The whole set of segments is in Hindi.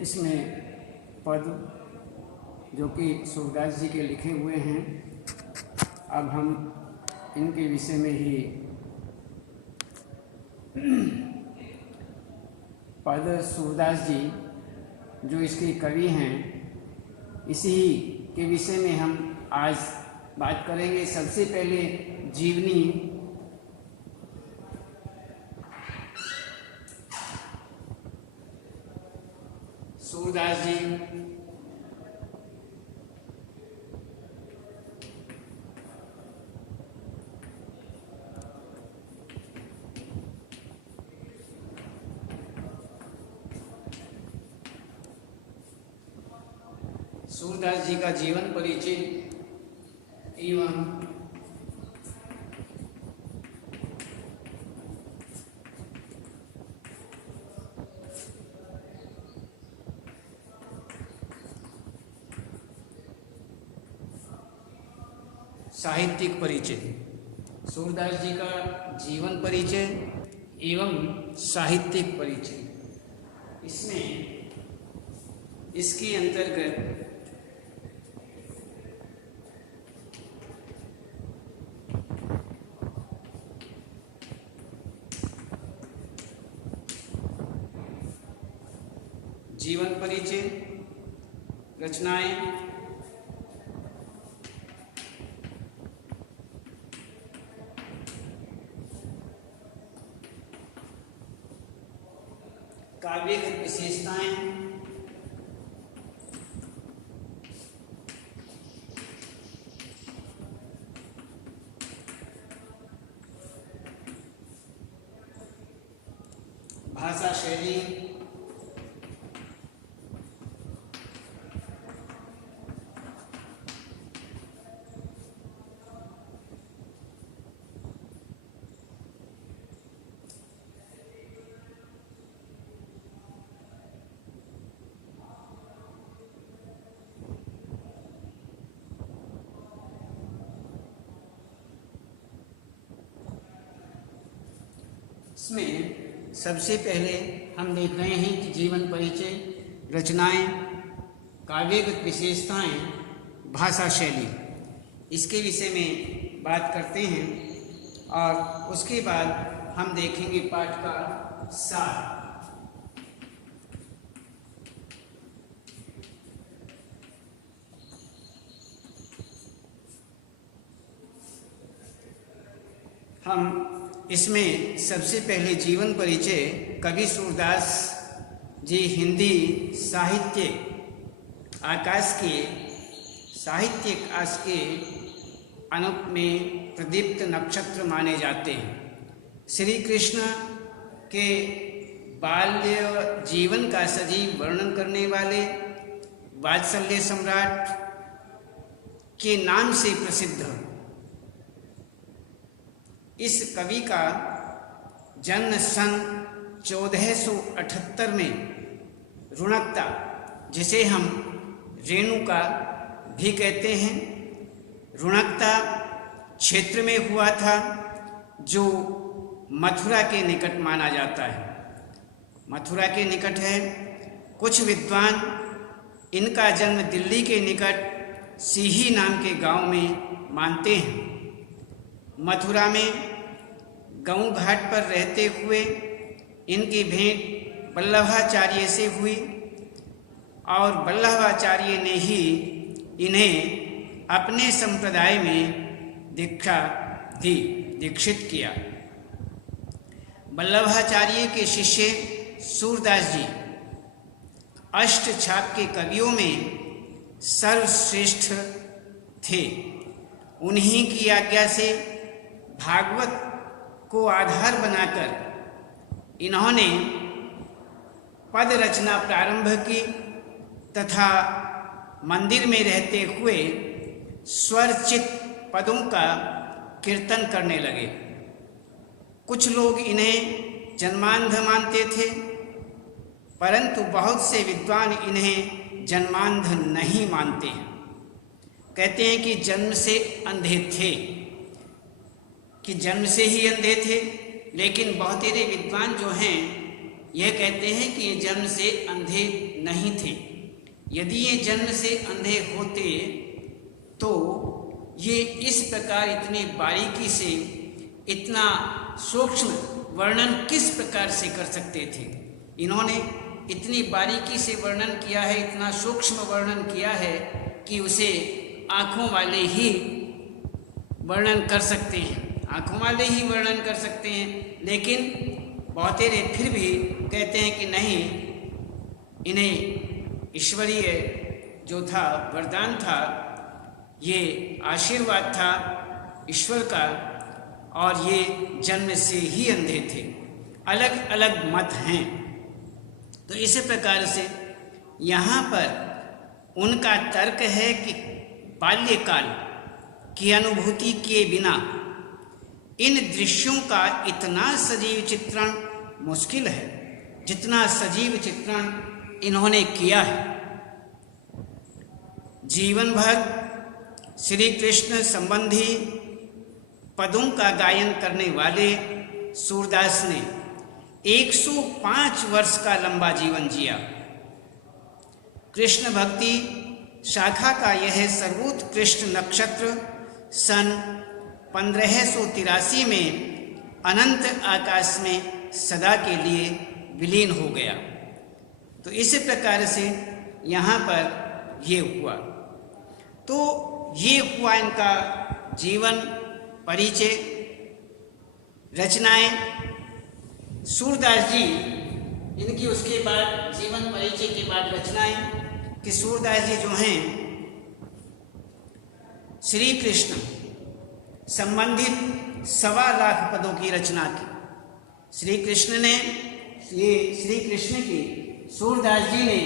इसमें पद जो कि सूरदास जी के लिखे हुए हैं, अब हम इनके विषय में ही पद सूरदास जी जो इसके कवि हैं, इसी के विषय में हम आज बात करेंगे। सबसे पहले जीवनी सूरदास जी सूरदास जी का जीवन परिचय एवं साहित्यिक परिचय। सूरदास जी का जीवन परिचय एवं साहित्यिक परिचय, इसमें इसके अंतर्गत जीवन परिचय, रचनाएं, काव्यगत विशेषताएं, भाषा शैली, इसमें सबसे पहले हम देख रहे हैं कि जीवन परिचय, रचनाएं, काव्यगत विशेषताएं, भाषा शैली, इसके विषय में बात करते हैं और उसके बाद हम देखेंगे पाठ का सार। हम इसमें सबसे पहले जीवन परिचय कवि सूरदास जी हिंदी साहित्य आकाश के अनुप में प्रदीप्त नक्षत्र माने जाते हैं। श्री कृष्ण के बाल्य जीवन का सजीव वर्णन करने वाले वात्सल्य सम्राट के नाम से प्रसिद्ध इस कवि का जन्म सन 1478 में रुणकता, जिसे हम रेणुका भी कहते हैं, रुणकता क्षेत्र में हुआ था, जो मथुरा के निकट माना जाता है। मथुरा के निकट है। कुछ विद्वान इनका जन्म दिल्ली के निकट सीही नाम के गांव में मानते हैं। मथुरा में गऊ घाट पर रहते हुए इनकी भेंट वल्लभाचार्य से हुई और वल्लभाचार्य ने ही इन्हें अपने संप्रदाय में दीक्षा दी, दीक्षित किया। वल्लभाचार्य के शिष्य सूरदास जी अष्टछाप के कवियों में सर्वश्रेष्ठ थे। उन्हीं की आज्ञा से भागवत को आधार बनाकर इन्होंने पद रचना प्रारंभ की तथा मंदिर में रहते हुए स्वरचित पदों का कीर्तन करने लगे। कुछ लोग इन्हें जन्मांध मानते थे, परंतु बहुत से विद्वान इन्हें जन्मांध नहीं मानते। कहते हैं कि जन्म से अंधे थे, कि जन्म से ही अंधे थे, लेकिन बहुतेरे विद्वान जो हैं यह कहते हैं कि ये जन्म से अंधे नहीं थे। यदि ये जन्म से अंधे होते तो ये इस प्रकार इतनी बारीकी से इतना सूक्ष्म वर्णन किस प्रकार से कर सकते थे। इन्होंने इतनी बारीकी से वर्णन किया है, इतना सूक्ष्म वर्णन किया है कि उसे आँखों वाले ही वर्णन कर सकते हैं, आँखों वाले ही वर्णन कर सकते हैं। लेकिन बहुतेरे फिर भी कहते हैं कि नहीं, इन्हें ईश्वरीय जो था वरदान था, ये आशीर्वाद था ईश्वर का, और ये जन्म से ही अंधे थे। अलग अलग मत हैं। तो इसी प्रकार से यहाँ पर उनका तर्क है कि बाल्यकाल की अनुभूति किए बिना इन दृश्यों का इतना सजीव चित्रण मुश्किल है जितना सजीव चित्रण इन्होंने किया है। जीवन भर श्री कृष्ण संबंधी पदों का गायन करने वाले सूरदास ने 105 वर्ष का लंबा जीवन जिया। कृष्ण भक्ति शाखा का यह सर्वोत्कृष्ट नक्षत्र सन 1583 में अनंत आकाश में सदा के लिए विलीन हो गया। तो इसी प्रकार से यहाँ पर ये हुआ। तो ये हुआ इनका जीवन परिचय, रचनाएं। सूरदास जी इनकी उसके बाद जीवन परिचय के बाद रचनाएं कि सूरदास जी जो हैं श्री कृष्ण संबंधित 1.25 लाख पदों की रचना की। श्री कृष्ण ने ये श्री कृष्ण की सूरदास जी ने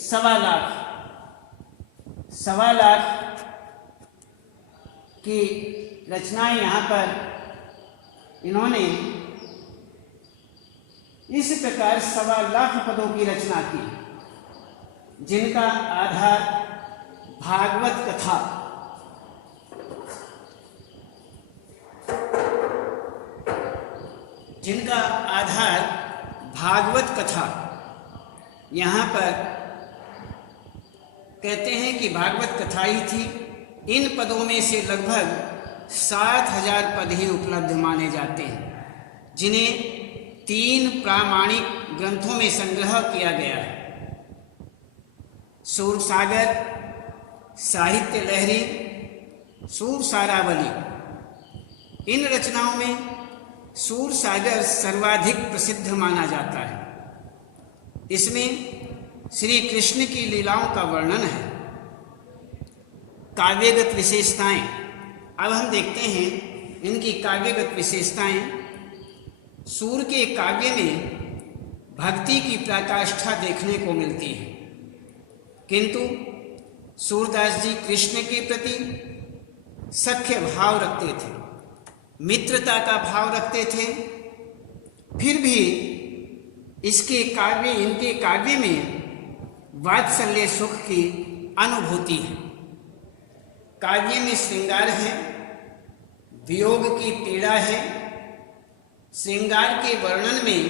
1.25 लाख की रचनाएं यहाँ पर इन्होंने इस प्रकार 1.25 लाख पदों की रचना की, जिनका आधार भागवत कथा, जिनका आधार भागवत कथा। यहाँ पर कहते हैं कि भागवत कथा ही थी। इन पदों में से लगभग 7,000 पद ही उपलब्ध माने जाते हैं, जिन्हें 3 प्रामाणिक ग्रंथों में संग्रह किया गया है। सूरसागर, साहित्य लहरी, सूरसारावली। इन रचनाओं में सूरसागर सर्वाधिक प्रसिद्ध माना जाता है। इसमें श्री कृष्ण की लीलाओं का वर्णन है। काव्यगत विशेषताएं, अब हम देखते हैं इनकी काव्यगत विशेषताएं। सूर के काव्य में भक्ति की पराकाष्ठा देखने को मिलती है, किंतु सूरदास जी कृष्ण के प्रति सख्य भाव रखते थे, मित्रता का भाव रखते थे। फिर भी इनके काव्य में वात्सल्य सुख की अनुभूति है। काव्य में श्रृंगार है, वियोग की पीड़ा है। श्रृंगार के वर्णन में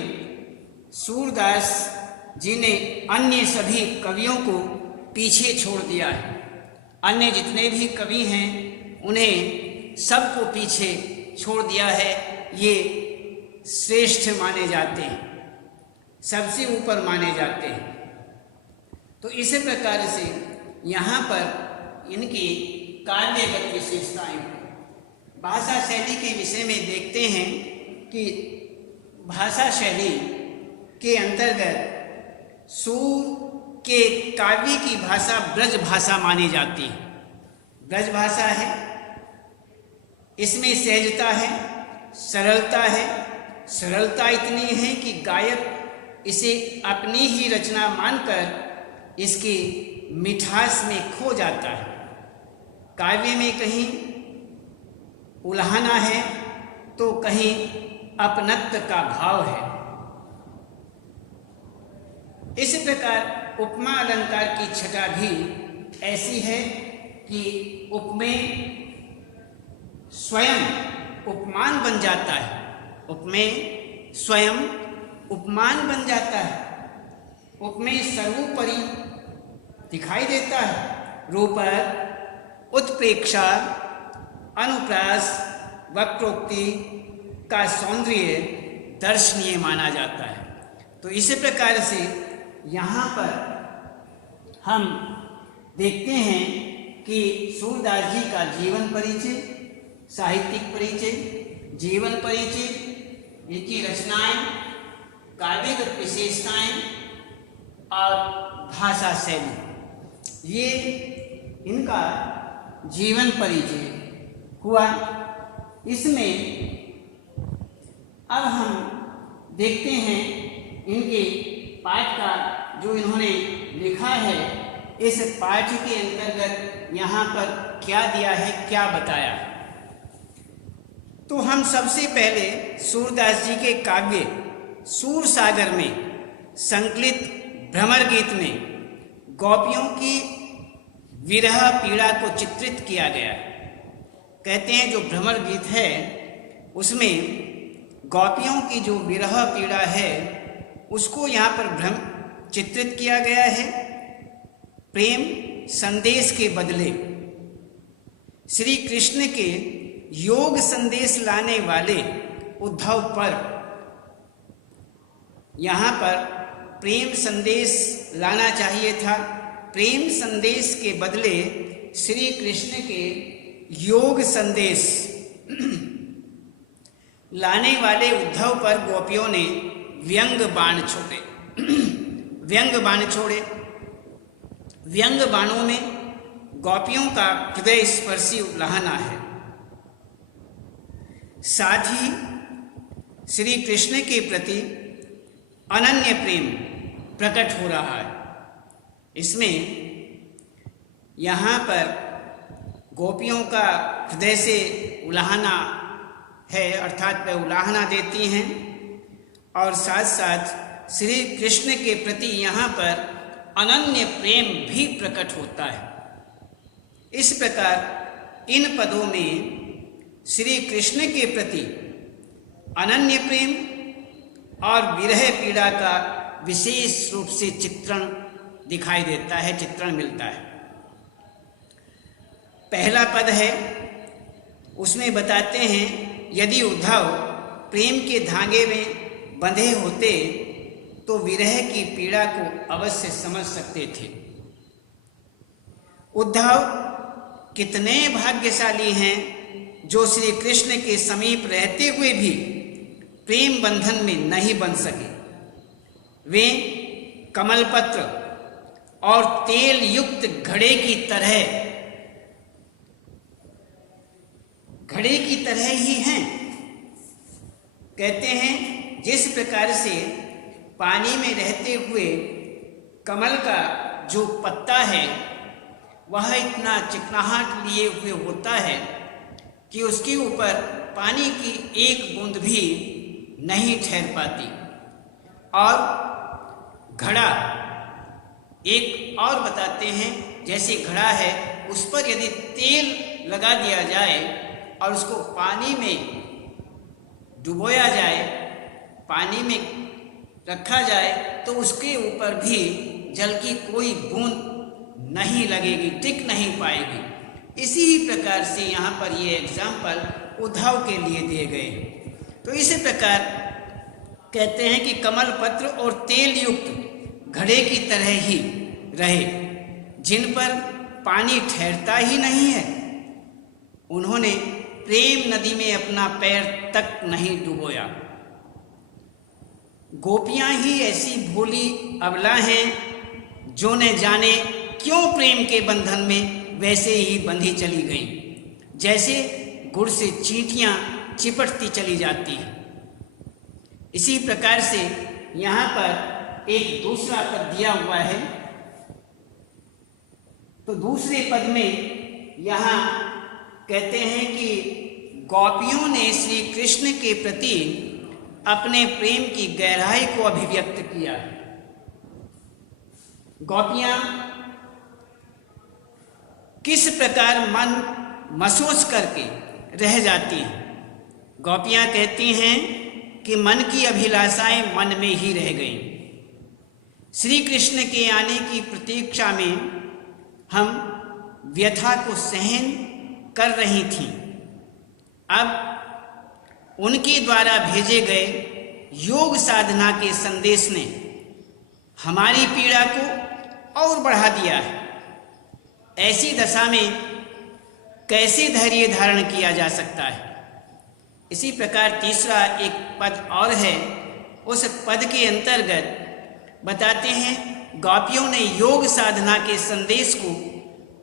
सूरदास जी ने अन्य सभी कवियों को पीछे छोड़ दिया है। अन्य जितने भी कवि हैं उन्हें सबको पीछे छोड़ दिया है। ये श्रेष्ठ माने जाते हैं, सबसे ऊपर माने जाते हैं। तो इसी प्रकार से यहाँ पर इनकी काव्यगत विशेषताएं। भाषा शैली के विषय में देखते हैं कि भाषा शैली के अंतर्गत सूर के काव्य की भाषा ब्रज भाषा मानी जाती है। ब्रज भाषा है, इसमें सहजता है, सरलता है। सरलता इतनी है कि गायक इसे अपनी ही रचना मानकर इसकी मिठास में खो जाता है। काव्य में कहीं उल्हाना है तो कहीं अपनत्व का भाव है। इस प्रकार उपमा अलंकार की छटा भी ऐसी है कि उपमेय स्वयं उपमान बन जाता है। उपमेय स्वयं उपमान बन जाता है। उपमेय सर्वोपरि दिखाई देता है। रूपर, उत्प्रेक्षा, अनुप्रास, वक्रोक्ति का सौंदर्य दर्शनीय माना जाता है। तो इसी प्रकार से यहाँ पर हम देखते हैं कि सूरदास जी का जीवन परिचय, साहित्यिक परिचय, जीवन परिचय, इनकी रचनाएं, काव्यगत विशेषताएं और भाषा शैली, ये इनका जीवन परिचय हुआ। इसमें अब हम देखते हैं इनके पाठ का जो इन्होंने लिखा है, इस पाठ के अंतर्गत यहाँ पर क्या दिया है, क्या बताया। तो हम सबसे पहले सूरदास जी के काव्य सूरसागर में संकलित भ्रमर गीत में गोपियों की विरह पीड़ा को चित्रित किया गया है। कहते हैं जो भ्रमर गीत है उसमें गोपियों की जो विरह पीड़ा है उसको यहाँ पर चित्रित किया गया है। प्रेम संदेश के बदले श्री कृष्ण के योग संदेश लाने वाले उद्धव पर, यहाँ पर प्रेम संदेश लाना चाहिए था। प्रेम संदेश के बदले श्री कृष्ण के योग संदेश लाने वाले उद्धव पर गोपियों ने व्यंग बाण छोड़े। व्यंग बाण छोड़े। व्यंग बाणों में गोपियों का हृदय स्पर्शी उल्लाहना है। साथ ही श्री कृष्ण के प्रति अनन्य प्रेम प्रकट हो रहा है। इसमें यहाँ पर गोपियों का हृदय से उल्लाहना है, अर्थात वे उल्लाहना देती हैं और साथ साथ श्री कृष्ण के प्रति यहाँ पर अनन्य प्रेम भी प्रकट होता है। इस प्रकार इन पदों में श्री कृष्ण के प्रति अनन्य प्रेम और विरह पीड़ा का विशेष रूप से चित्रण दिखाई देता है, चित्रण मिलता है। पहला पद है, उसमें बताते हैं यदि उद्धव प्रेम के धागे में बंधे होते तो विरह की पीड़ा को अवश्य समझ सकते थे। उद्धव कितने भाग्यशाली हैं जो श्री कृष्ण के समीप रहते हुए भी प्रेम बंधन में नहीं बन सके। वे कमलपत्र और तेल युक्त घड़े की तरह ही हैं। कहते हैं जिस प्रकार से पानी में रहते हुए कमल का जो पत्ता है वह इतना चिकनाहट लिए हुए होता है कि उसके ऊपर पानी की एक बूंद भी नहीं ठहर पाती। और घड़ा, एक और बताते हैं जैसे घड़ा है उस पर यदि तेल लगा दिया जाए और उसको पानी में डुबोया जाए, पानी में रखा जाए तो उसके ऊपर भी जल की कोई बूंद नहीं लगेगी, टिक नहीं पाएगी। इसी प्रकार से यहाँ पर ये एग्जाम्पल उद्धव के लिए दिए गए। तो इसी प्रकार कहते हैं कि कमल पत्र और तेल युक्त घड़े की तरह ही रहे, जिन पर पानी ठहरता ही नहीं है। उन्होंने प्रेम नदी में अपना पैर तक नहीं डुबोया। गोपियां ही ऐसी भोली अबला हैं जो न जाने क्यों प्रेम के बंधन में वैसे ही बंधी चली गईं, जैसे गुड़ से चींटियां चिपटती चली जाती हैं। इसी प्रकार से यहाँ पर एक दूसरा पद दिया हुआ है। तो दूसरे पद में यहाँ कहते हैं कि गोपियों ने श्री कृष्ण के प्रति अपने प्रेम की गहराई को अभिव्यक्त किया। गोपियां किस प्रकार मन मसोच करके रह जाती हैं। गोपियां कहती हैं कि मन की अभिलाषाएं मन में ही रह गईं। श्री कृष्ण के आने की प्रतीक्षा में हम व्यथा को सहन कर रही थीं। अब उनके द्वारा भेजे गए योग साधना के संदेश ने हमारी पीड़ा को और बढ़ा दिया है। ऐसी दशा में कैसे धैर्य धारण किया जा सकता है? इसी प्रकार तीसरा एक पद और है। उस पद के अंतर्गत बताते हैं, गोपियों ने योग साधना के संदेश को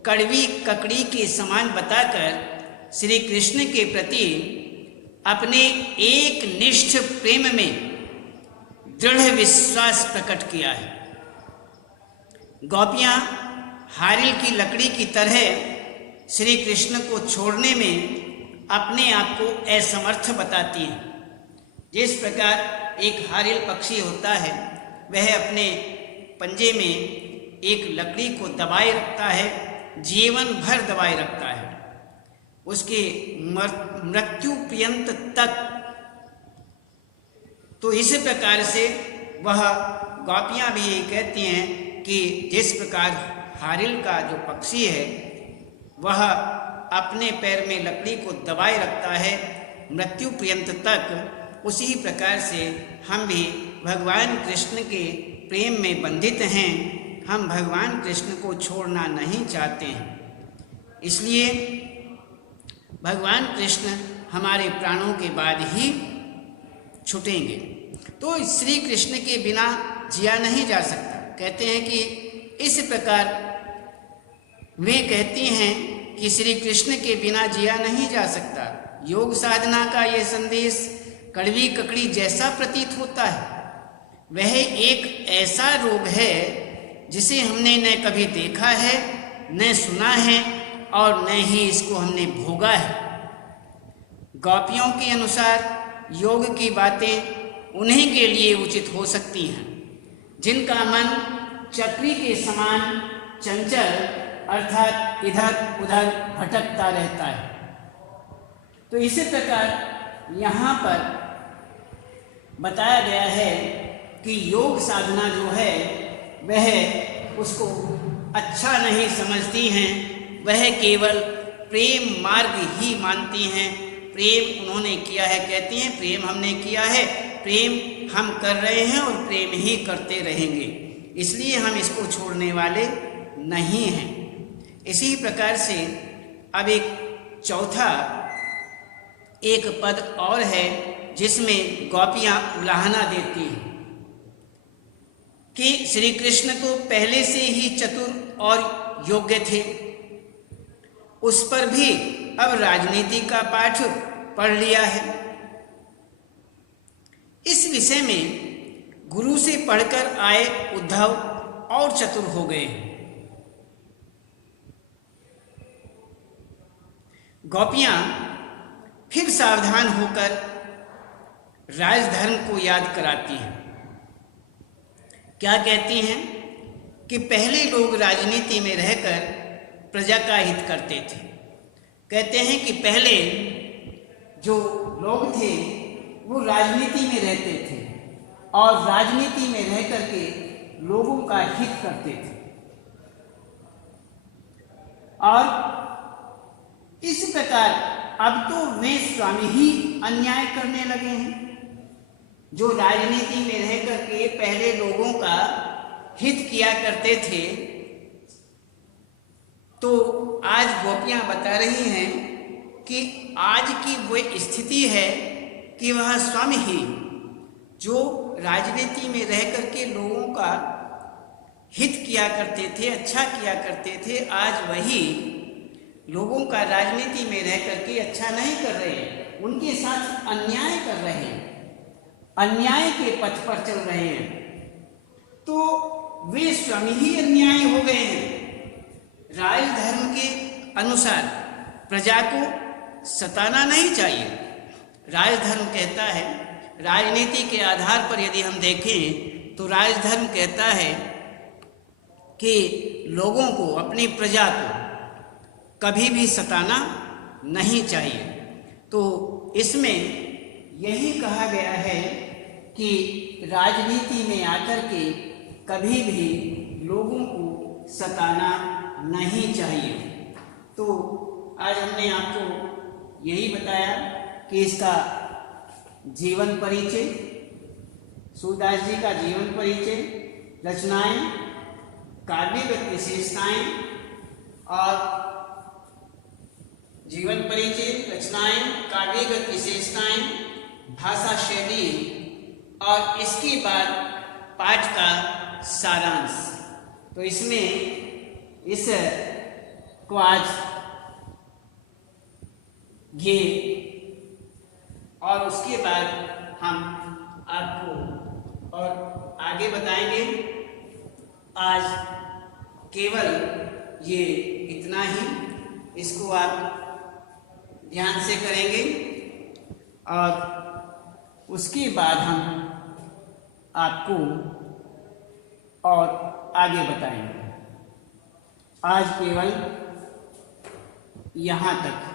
कड़वी ककड़ी के समान बताकर श्री कृष्ण के प्रति अपने एक निष्ठ प्रेम में दृढ़ विश्वास प्रकट किया है। गोपियां हारिल की लकड़ी की तरह श्री कृष्ण को छोड़ने में अपने आप को असमर्थ बताती हैं। जिस प्रकार एक हारिल पक्षी होता है, वह अपने पंजे में एक लकड़ी को दबाए रखता है, जीवन भर दबाए रखता है, उसके मृत्यु पर्यंत तक। तो इस प्रकार से वह गोपियां भी ये कहती हैं कि जिस प्रकार हारिल का जो पक्षी है वह अपने पैर में लकड़ी को दबाए रखता है मृत्यु पर्यंत तक, उसी प्रकार से हम भी भगवान कृष्ण के प्रेम में बंधित हैं। हम भगवान कृष्ण को छोड़ना नहीं चाहते हैं, इसलिए भगवान कृष्ण हमारे प्राणों के बाद ही छूटेंगे। तो श्री कृष्ण के बिना जिया नहीं जा सकता। कहते हैं कि इस प्रकार वे कहती हैं कि श्री कृष्ण के बिना जिया नहीं जा सकता। योग साधना का यह संदेश कड़वी ककड़ी जैसा प्रतीत होता है। वह एक ऐसा रोग है जिसे हमने न कभी देखा है, न सुना है और न ही इसको हमने भोगा है। गोपियों के अनुसार योग की बातें उन्हीं के लिए उचित हो सकती हैं जिनका मन चक्री के समान चंचल अर्थात इधर उधर भटकता रहता है। तो इसी प्रकार यहाँ पर बताया गया है कि योग साधना जो है वह उसको अच्छा नहीं समझती हैं, वह केवल प्रेम मार्ग ही मानती हैं। प्रेम उन्होंने किया है, कहती हैं प्रेम हमने किया है, प्रेम हम कर रहे हैं और प्रेम ही करते रहेंगे, इसलिए हम इसको छोड़ने वाले नहीं हैं। इसी प्रकार से अब एक चौथा एक पद और है जिसमें गोपियां उलाहना देती हैं कि श्री कृष्ण तो पहले से ही चतुर और योग्य थे, उस पर भी अब राजनीति का पाठ पढ़ लिया है। इस विषय में गुरु से पढ़कर आए उद्धव और चतुर हो गए। गोपियां फिर सावधान होकर राजधर्म को याद कराती हैं। क्या कहती हैं कि पहले लोग राजनीति में रहकर प्रजा का हित करते थे। कहते हैं कि पहले जो लोग थे वो राजनीति में रहते थे और राजनीति में रह करके लोगों का हित करते थे, और इस प्रकार अब तो वे स्वामी ही अन्याय करने लगे हैं। जो राजनीति में रह करके पहले लोगों का हित किया करते थे, तो आज गोपियां बता रही हैं कि आज की वो स्थिति है कि वह स्वामी ही जो राजनीति में रह करके लोगों का हित किया करते थे, अच्छा किया करते थे, आज वही लोगों का राजनीति में रह करके अच्छा नहीं कर रहे हैं, उनके साथ अन्याय कर रहे हैं, अन्याय के पथ पर चल रहे हैं। तो वे स्वयं ही अन्याय हो गए हैं। राजधर्म के अनुसार प्रजा को सताना नहीं चाहिए। राजधर्म कहता है, राजनीति के आधार पर यदि हम देखें तो राजधर्म कहता है कि लोगों को, अपनी प्रजा को कभी भी सताना नहीं चाहिए। तो इसमें यही कहा गया है कि राजनीति में आकर के कभी भी लोगों को सताना नहीं चाहिए। तो आज हमने आपको यही बताया कि इसका जीवन परिचय, सूरदास जी का जीवन परिचय, रचनाएं, काव्यगत विशेषताएं और जीवन परिचय, रचनाएं, काव्यगत विशेषताएं, भाषा शैली और इसके बाद पाठ का सारांश। तो इसमें इस को आज ये और उसके बाद हम आपको और आगे बताएंगे। आज केवल ये इतना ही, इसको आप ध्यान से करेंगे और उसके बाद हम आपको और आगे बताएंगे। आज केवल यहाँ तक।